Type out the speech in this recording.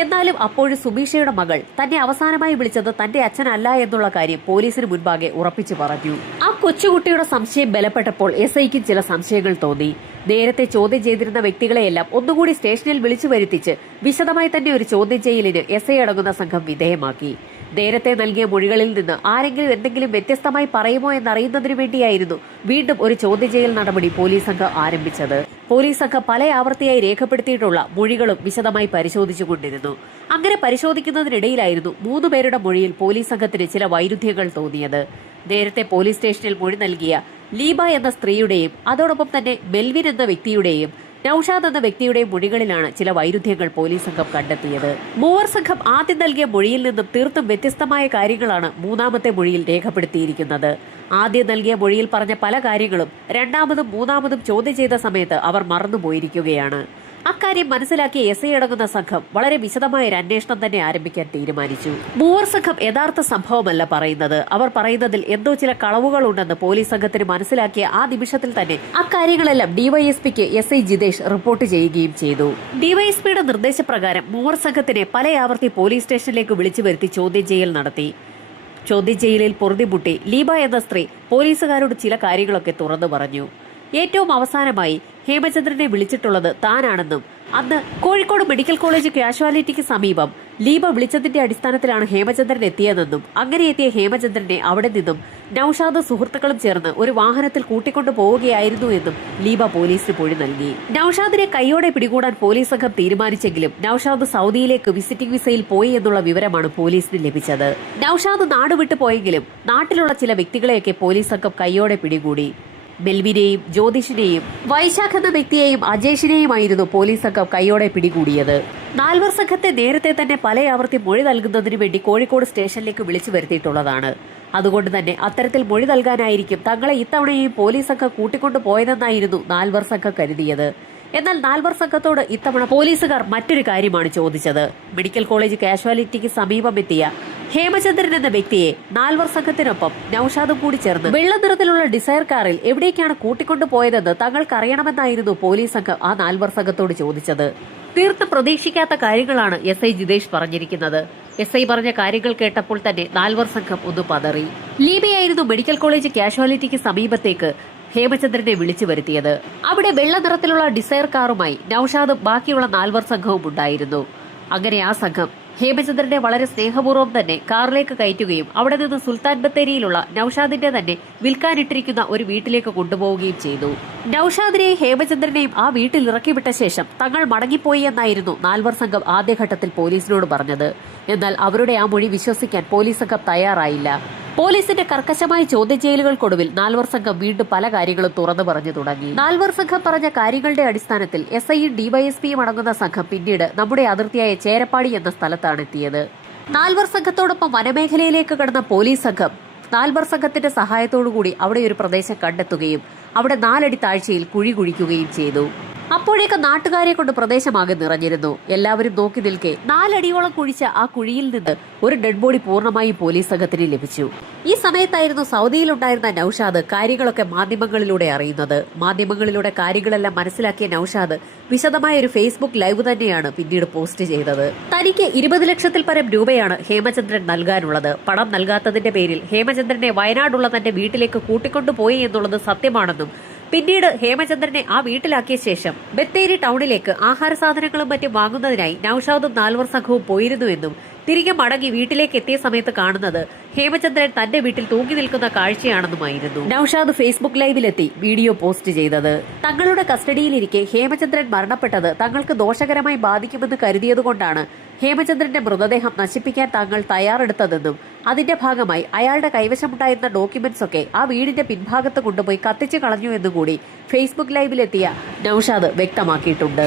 എന്നാലും അപ്പോഴും സുമീഷയുടെ മകൾ തന്നെ അവസാനമായി വിളിച്ചത് തന്റെ അച്ഛനല്ല എന്നുള്ള കാര്യം പോലീസിന് മുൻപാകെ ഉറപ്പിച്ചു പറഞ്ഞു. ആ കൊച്ചുകുട്ടിയുടെ സംശയം ബലപ്പെട്ടപ്പോൾ SIക്കും ചില സംശയങ്ങൾ തോന്നി. നേരത്തെ ചോദ്യം ചെയ്തിരുന്ന വ്യക്തികളെയെല്ലാം ഒന്നുകൂടി സ്റ്റേഷനിൽ വിളിച്ചു വരുത്തിച്ച് വിശദമായി തന്നെ ഒരു ചോദ്യം ചെയ്യലിന് SI അടങ്ങുന്ന സംഘം വിധേയമാക്കി. നേരത്തെ നൽകിയ മൊഴികളിൽ നിന്ന് ആരെങ്കിലും എന്തെങ്കിലും വ്യത്യസ്തമായി പറയുമോ എന്നറിയുന്നതിനു വേണ്ടിയായിരുന്നു വീണ്ടും ഒരു ചോദ്യം ചെയ്യൽ നടപടി പോലീസ് സംഘം ആരംഭിച്ചത്. പോലീസ് സംഘം പല ആവർത്തിയായി രേഖപ്പെടുത്തിയിട്ടുള്ള മൊഴികളും വിശദമായി പരിശോധിച്ചുകൊണ്ടിരുന്നു. അങ്ങനെ പരിശോധിക്കുന്നതിനിടയിലായിരുന്നു 3 പേരുടെ മൊഴിയിൽ പോലീസ് സംഘത്തിന് ചില വൈരുദ്ധ്യങ്ങൾ തോന്നിയത്. നേരത്തെ പോലീസ് സ്റ്റേഷനിൽ മൊഴി നൽകിയ ലീബ എന്ന സ്ത്രീയുടെയും അതോടൊപ്പം തന്നെ മെൽവിൻ എന്ന വ്യക്തിയുടെയും നൌഷാദ് എന്ന വ്യക്തിയുടെയും മൊഴികളിലാണ് ചില വൈരുദ്ധ്യങ്ങൾ പോലീസ് സംഘം കണ്ടെത്തിയത്. മൂവർ സംഘം ആദ്യം നൽകിയ മൊഴിയിൽ നിന്നും തീർത്തും വ്യത്യസ്തമായ കാര്യങ്ങളാണ് മൂന്നാമത്തെ മൊഴിയിൽ രേഖപ്പെടുത്തിയിരിക്കുന്നത്. ആദ്യം നൽകിയ മൊഴിയിൽ പറഞ്ഞ പല കാര്യങ്ങളും രണ്ടാമതും മൂന്നാമതും ചോദ്യം ചെയ്ത സമയത്ത് അവർ മറന്നുപോയിരിക്കുകയാണ്. അക്കാര്യം മനസ്സിലാക്കിയ SI അടങ്ങുന്ന സംഘം വളരെ വിശദമായ ഒരു അന്വേഷണം തന്നെ ആരംഭിക്കാൻ തീരുമാനിച്ചു. മൂവർ സംഘം യഥാർത്ഥ സംഭവമല്ല പറയുന്നത്. അവർ പറയുന്നതിൽ എന്തോ ചില കളവുകളുണ്ടെന്ന് പോലീസ് സംഘത്തിന് മനസ്സിലാക്കിയ ആ നിമിഷത്തിൽ തന്നെ അക്കാര്യങ്ങളെല്ലാം DYSPക്ക് SI ജിതേഷ് റിപ്പോർട്ട് ചെയ്യുകയും ചെയ്തു. DYSPയുടെ നിർദ്ദേശപ്രകാരം മൂവർ സംഘത്തിനെ പലയാവർത്തി പോലീസ് സ്റ്റേഷനിലേക്ക് വിളിച്ചു വരുത്തി ചോദ്യം ചെയ്യൽ നടത്തി. ചോദ്യം ചെയ്യലിൽ പൊറുതിമുട്ടി ലീബ എന്ന സ്ത്രീ പോലീസുകാരോട് ചില കാര്യങ്ങളൊക്കെ തുറന്നു പറഞ്ഞു. ഏറ്റവും അവസാനമായി ഹേമചന്ദ്രനെ വിളിച്ചിട്ടുള്ളത് താനാണെന്നും അന്ന് കോഴിക്കോട് മെഡിക്കൽ കോളേജ് കാഷ്വാലിറ്റിക്ക് സമീപം ലീബ വിളിച്ചതിന്റെ അടിസ്ഥാനത്തിലാണ് ഹേമചന്ദ്രൻ എത്തിയതെന്നും അങ്ങനെ എത്തിയ ഹേമചന്ദ്രനെ അവിടെ നിന്നും നൌഷാദ് സുഹൃത്തുക്കളും ചേർന്ന് ഒരു വാഹനത്തിൽ കൂട്ടിക്കൊണ്ടു പോവുകയായിരുന്നു എന്നും ലീബ പോലീസിന് മൊഴി നൽകി. നൌഷാദിനെ കൈയോടെ പിടികൂടാൻ പോലീസ് സംഘം തീരുമാനിച്ചെങ്കിലും നൌഷാദ് സൗദിയിലേക്ക് വിസിറ്റിംഗ് വിസയിൽ പോയി എന്നുള്ള വിവരമാണ് പോലീസിന് ലഭിച്ചത്. നൌഷാദ് നാടുവിട്ടു പോയെങ്കിലും നാട്ടിലുള്ള ചില വ്യക്തികളെയൊക്കെ പോലീസ് സംഘം കൈയോടെ പിടികൂടി. മെൽവിനെയും ജ്യോതിഷിനെയും വൈശാഖ് എന്ന വ്യക്തിയെയും അജേഷിനെയുമായിരുന്നു പോലീസ് സംഘം കൈയോടെ പിടികൂടിയത്. 4 സംഘത്തെ നേരത്തെ തന്നെ പലയാവർത്തി മൊഴി നൽകുന്നതിനു വേണ്ടി കോഴിക്കോട് സ്റ്റേഷനിലേക്ക് വിളിച്ചു വരുത്തിയിട്ടുള്ളതാണ്. അതുകൊണ്ട് തന്നെ അത്തരത്തിൽ മൊഴി നൽകാനായിരിക്കും തങ്ങളെ ഇത്തവണയും പോലീസ് സംഘം കൂട്ടിക്കൊണ്ടു പോയതെന്നായിരുന്നു 4 സംഘം കരുതിയത്. എന്നാൽ 4 സംഘത്തോട് ഇത്തവണ പോലീസുകാർ മറ്റൊരു കാര്യമാണ് ചോദിച്ചത്. മെഡിക്കൽ കോളേജ് കാഷ്വാലിറ്റിക്ക് സമീപമെത്തിയ ഹേമചന്ദ്രൻ എന്ന വ്യക്തിയെ 4 സംഘത്തിനൊപ്പം നൌഷാദും കൂടി ചേർന്ന് വെള്ള നിറത്തിലുള്ള ഡിസയർ കാറിൽ എവിടേക്കാണ് കൂട്ടിക്കൊണ്ടു പോയതെന്ന് തങ്ങൾക്കറിയണമെന്നായിരുന്നു പോലീസ് സംഘം ആ 4 സംഘത്തോട് ചോദിച്ചത്. തീർത്തും പ്രതീക്ഷിക്കാത്ത കാര്യങ്ങളാണ് SI ജിതേഷ് പറഞ്ഞിരിക്കുന്നത്. SI പറഞ്ഞ കാര്യങ്ങൾ കേട്ടപ്പോൾ തന്നെ 4 സംഘം ഒന്ന് പതറി. ലീബയായിരുന്നു മെഡിക്കൽ കോളേജ് കാഷ്വാലിറ്റിക്ക് സമീപത്തേക്ക് ഹേമചന്ദ്രനെ വിളിച്ചു വരുത്തിയത്. അവിടെ വെള്ള നിറത്തിലുള്ള ഡിസയർ കാറുമായി നൌഷാദും ബാക്കിയുള്ള 4 സംഘവും ഉണ്ടായിരുന്നു. അങ്ങനെ ആ സംഘം ഹേമചന്ദ്രനെ വളരെ സ്നേഹപൂർവ്വം തന്നെ കാറിലേക്ക് കയറ്റുകയും അവിടെ നിന്ന് സുൽത്താൻ ബത്തേരിയിലുള്ള നൌഷാദിന്റെ തന്നെ വിൽക്കാനിട്ടിരിക്കുന്ന ഒരു വീട്ടിലേക്ക് കൊണ്ടുപോവുകയും ചെയ്തു. നൌഷാദിനെയും ഹേമചന്ദ്രനെയും ആ വീട്ടിൽ ഇറക്കിവിട്ട ശേഷം തങ്ങൾ മടങ്ങിപ്പോയി എന്നായിരുന്നു 4 സംഘം ആദ്യഘട്ടത്തിൽ പോലീസിനോട് പറഞ്ഞത്. എന്നാൽ അവരുടെ ആ മൊഴി വിശ്വസിക്കാൻ പോലീസ് സംഘം തയ്യാറായില്ല. പോലീസിന്റെ കർക്കശമായ ചോദ്യം ചെയ്യലുകൾക്കൊടുവിൽ 4 സംഘം വീണ്ടും പല കാര്യങ്ങളും തുറന്നു പറഞ്ഞു തുടങ്ങി. 4 സംഘം പറഞ്ഞ കാര്യങ്ങളുടെ അടിസ്ഥാനത്തിൽ SIയും DYSPയും അടങ്ങുന്ന സംഘം പിന്നീട് നമ്മുടെ അതിർത്തിയായ ചേരപ്പാടി എന്ന സ്ഥലത്താണ് എത്തിയത്. 4 സംഘത്തോടൊപ്പം വനമേഖലയിലേക്ക് കടന്ന പോലീസ് സംഘം 4 സംഘത്തിന്റെ സഹായത്തോടുകൂടി അവിടെ ഒരു പ്രദേശം കണ്ടെത്തുകയും അവിടെ 4 അടി താഴ്ചയിൽ കുഴി കുഴിക്കുകയും ചെയ്തു. അപ്പോഴേക്ക് നാട്ടുകാരെ കൊണ്ട് പ്രദേശമാകെ നിറഞ്ഞിരുന്നു. എല്ലാവരും നോക്കി നിൽക്കെ 4 അടിയോളം കുഴിച്ച ആ കുഴിയിൽ നിന്ന് ഒരു ഡെഡ് ബോഡി പൂർണ്ണമായും പോലീസ് സംഘത്തിന് ലഭിച്ചു. ഈ സമയത്തായിരുന്നു സൗദിയിലുണ്ടായിരുന്ന നൌഷാദ് കാര്യങ്ങളൊക്കെ മാധ്യമങ്ങളിലൂടെ അറിയുന്നത്. മാധ്യമങ്ങളിലൂടെ കാര്യങ്ങളെല്ലാം മനസ്സിലാക്കിയ നൌഷാദ് വിശദമായ ഒരു ഫേസ്ബുക്ക് ലൈവ് തന്നെയാണ് പിന്നീട് പോസ്റ്റ് ചെയ്തത്. തനിക്ക് 20 ലക്ഷത്തിൽ പരം രൂപയാണ് ഹേമചന്ദ്രൻ നൽകാനുള്ളത്. പണം നൽകാത്തതിന്റെ പേരിൽ ഹേമചന്ദ്രനെ വയനാടുള്ള തന്റെ വീട്ടിലേക്ക് കൂട്ടിക്കൊണ്ടുപോയി എന്നുള്ളത് സത്യമാണെന്നും പിന്നീട് ഹേമചന്ദ്രനെ ആ വീട്ടിലാക്കിയ ശേഷം ബത്തേരി ടൗണിലേക്ക് ആഹാര സാധനങ്ങളും മറ്റും വാങ്ങുന്നതിനായി നൌഷാദും 4 സംഘവും പോയിരുന്നുവെന്നും തിരികെ മടങ്ങി വീട്ടിലേക്ക് എത്തിയ സമയത്ത് കാണുന്നത് ഹേമചന്ദ്രൻ തന്റെ വീട്ടിൽ തൂങ്ങി നിൽക്കുന്ന കാഴ്ചയാണെന്നുമായിരുന്നു നൌഷാദ് ഫേസ്ബുക്ക് ലൈവിലെത്തി വീഡിയോ പോസ്റ്റ് ചെയ്തത്. തങ്ങളുടെ കസ്റ്റഡിയിലിരിക്കെ ഹേമചന്ദ്രൻ മരണപ്പെട്ടത് തങ്ങൾക്ക് ദോഷകരമായി ബാധിക്കുമെന്ന് കരുതിയതുകൊണ്ടാണ് ഹേമചന്ദ്രന്റെ മൃതദേഹം നശിപ്പിക്കാൻ താങ്കൾ തയ്യാറെടുത്തതെന്നും അതിന്റെ ഭാഗമായി അയാളുടെ കൈവശമുണ്ടായിരുന്ന ഡോക്യുമെന്റ്സ് ഒക്കെ ആ വീടിന്റെ പിൻഭാഗത്ത് കൊണ്ടുപോയി കത്തിച്ചു കളഞ്ഞു എന്നുകൂടി ഫേസ്ബുക്ക് ലൈവിലെത്തിയ നൌഷാദ് വ്യക്തമാക്കിയിട്ടുണ്ട്.